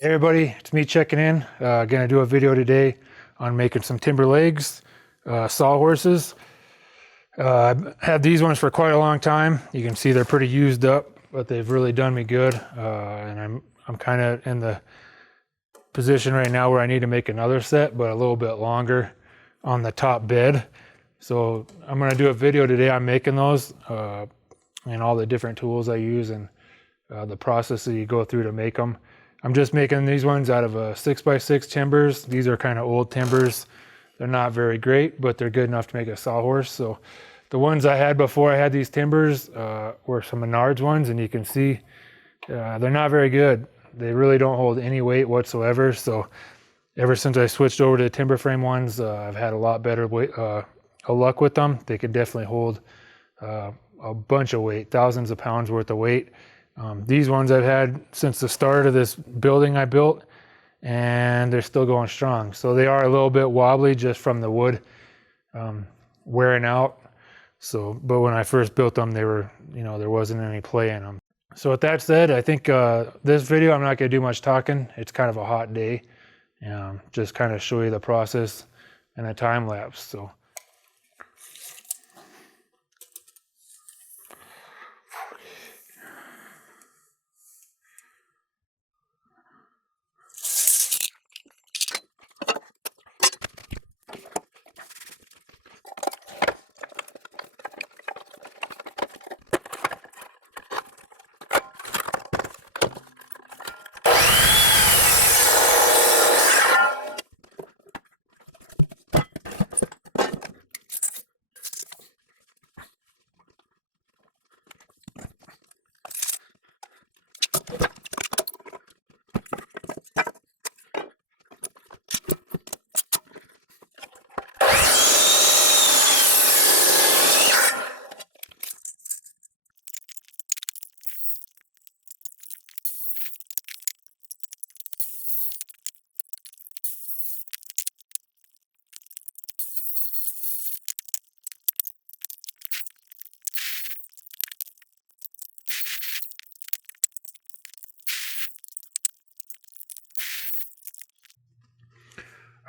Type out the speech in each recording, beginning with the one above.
Hey everybody, it's me checking in. Gonna do a video today on making some timber legs, sawhorses. I've had these ones for quite a long time. You can see they're pretty used up, but they've really done me good. And I'm kind of in the position right now where I need to make another set, but a little bit longer on the top bed. So I'm gonna do a video today on making those and all the different tools I use and the process that you go through to make them. I'm just making these ones out of 6x6 timbers. These are kind of old timbers. They're not very great, but they're good enough to make a sawhorse. So the ones I had before I had these timbers were some Menards ones, and you can see they're not very good. They really don't hold any weight whatsoever. So ever since I switched over to the timber frame ones, I've had a lot better luck with them. They can definitely hold a bunch of weight, thousands of pounds worth of weight. These ones I've had since the start of this building I built, and they're still going strong. So they are a little bit wobbly just from the wood wearing out. So, but when I first built them, they were, there wasn't any play in them. So with that said, I think this video, I'm not gonna do much talking. It's kind of a hot day. Just kind of show you the process and a time lapse. So.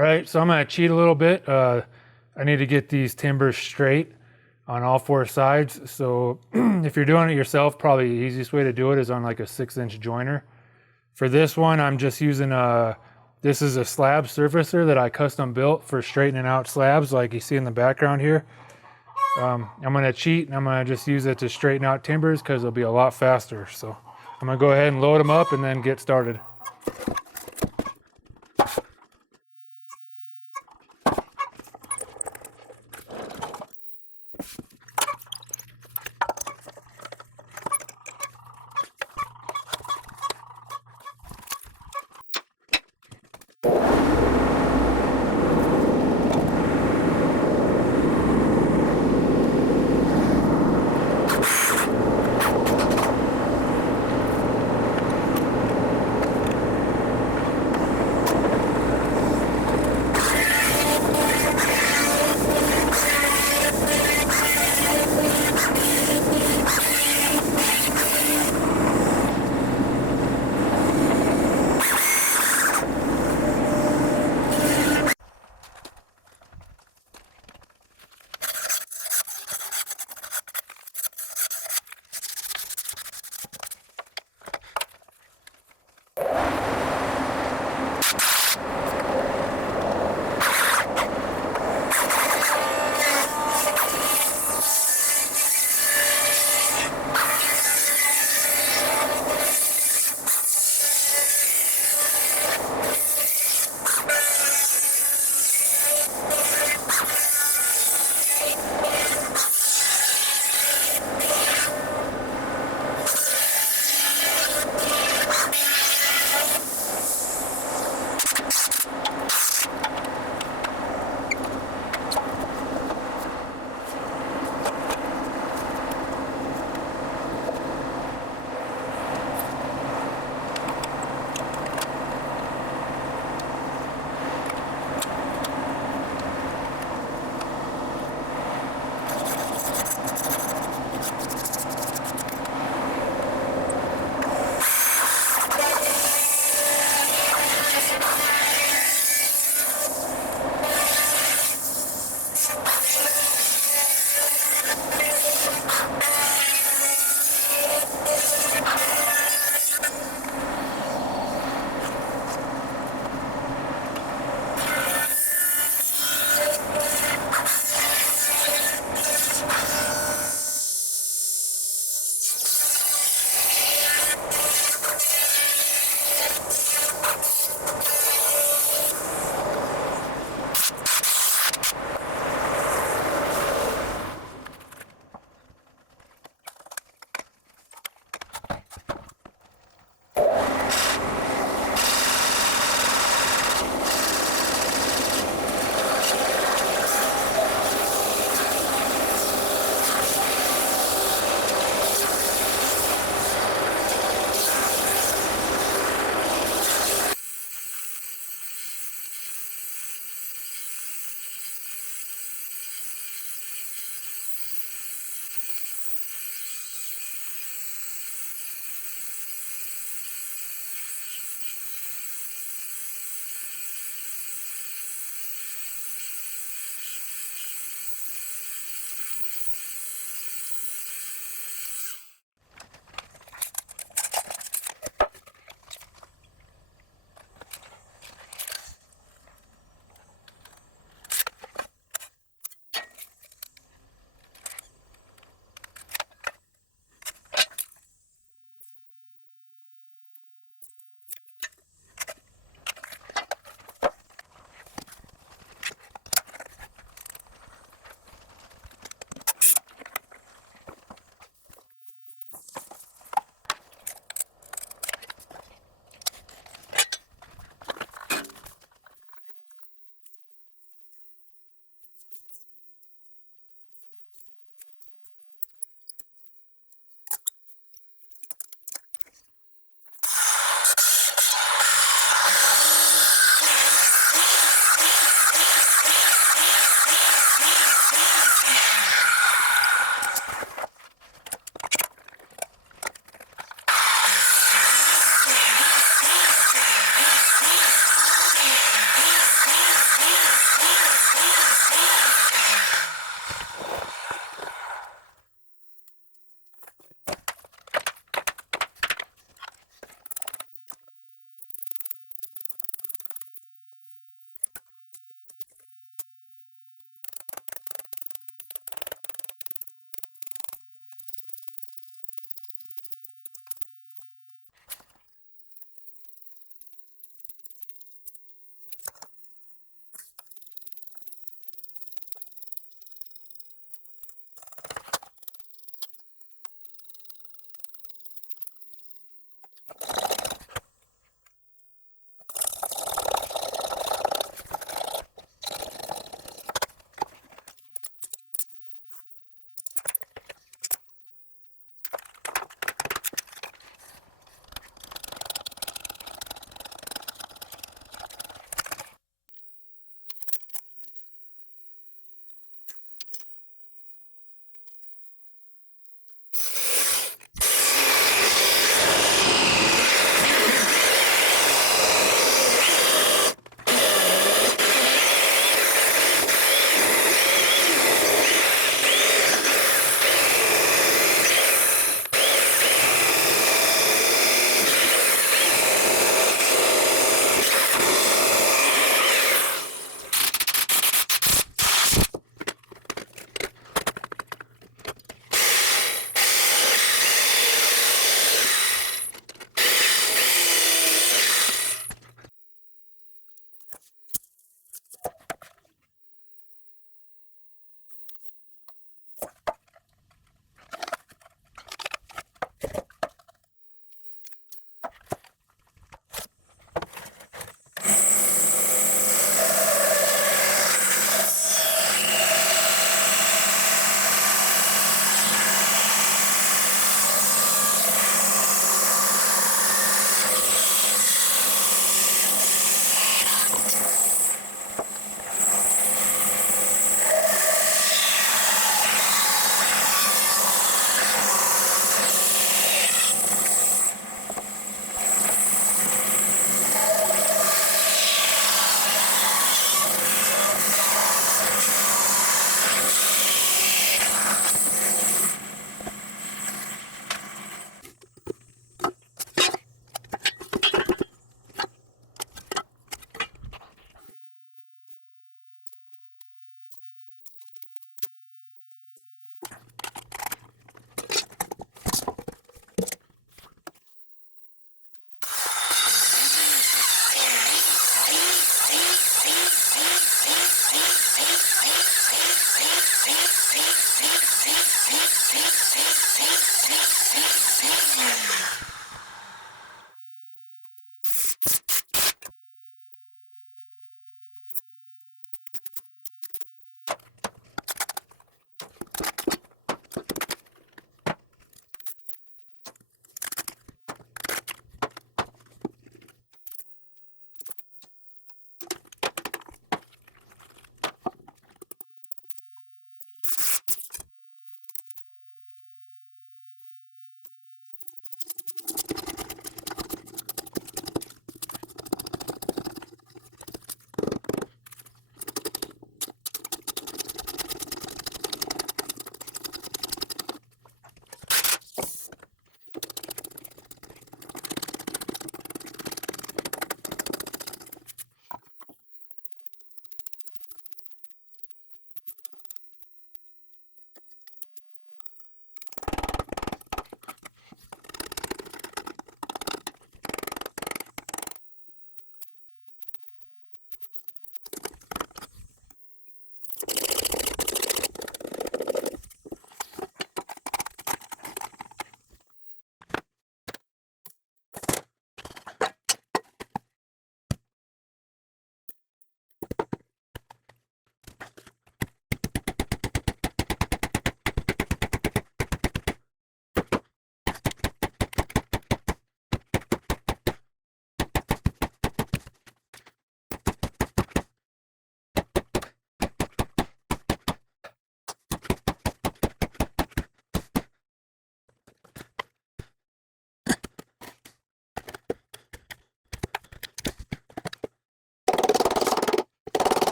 All right, so I'm gonna cheat a little bit. I need to get these timbers straight on all four sides. So if you're doing it yourself, probably the easiest way to do it is on like a 6-inch joiner. For this one, I'm just using this is a slab surfacer that I custom built for straightening out slabs like you see in the background here. I'm gonna cheat and I'm gonna just use it to straighten out timbers because it'll be a lot faster. So I'm gonna go ahead and load them up and then get started.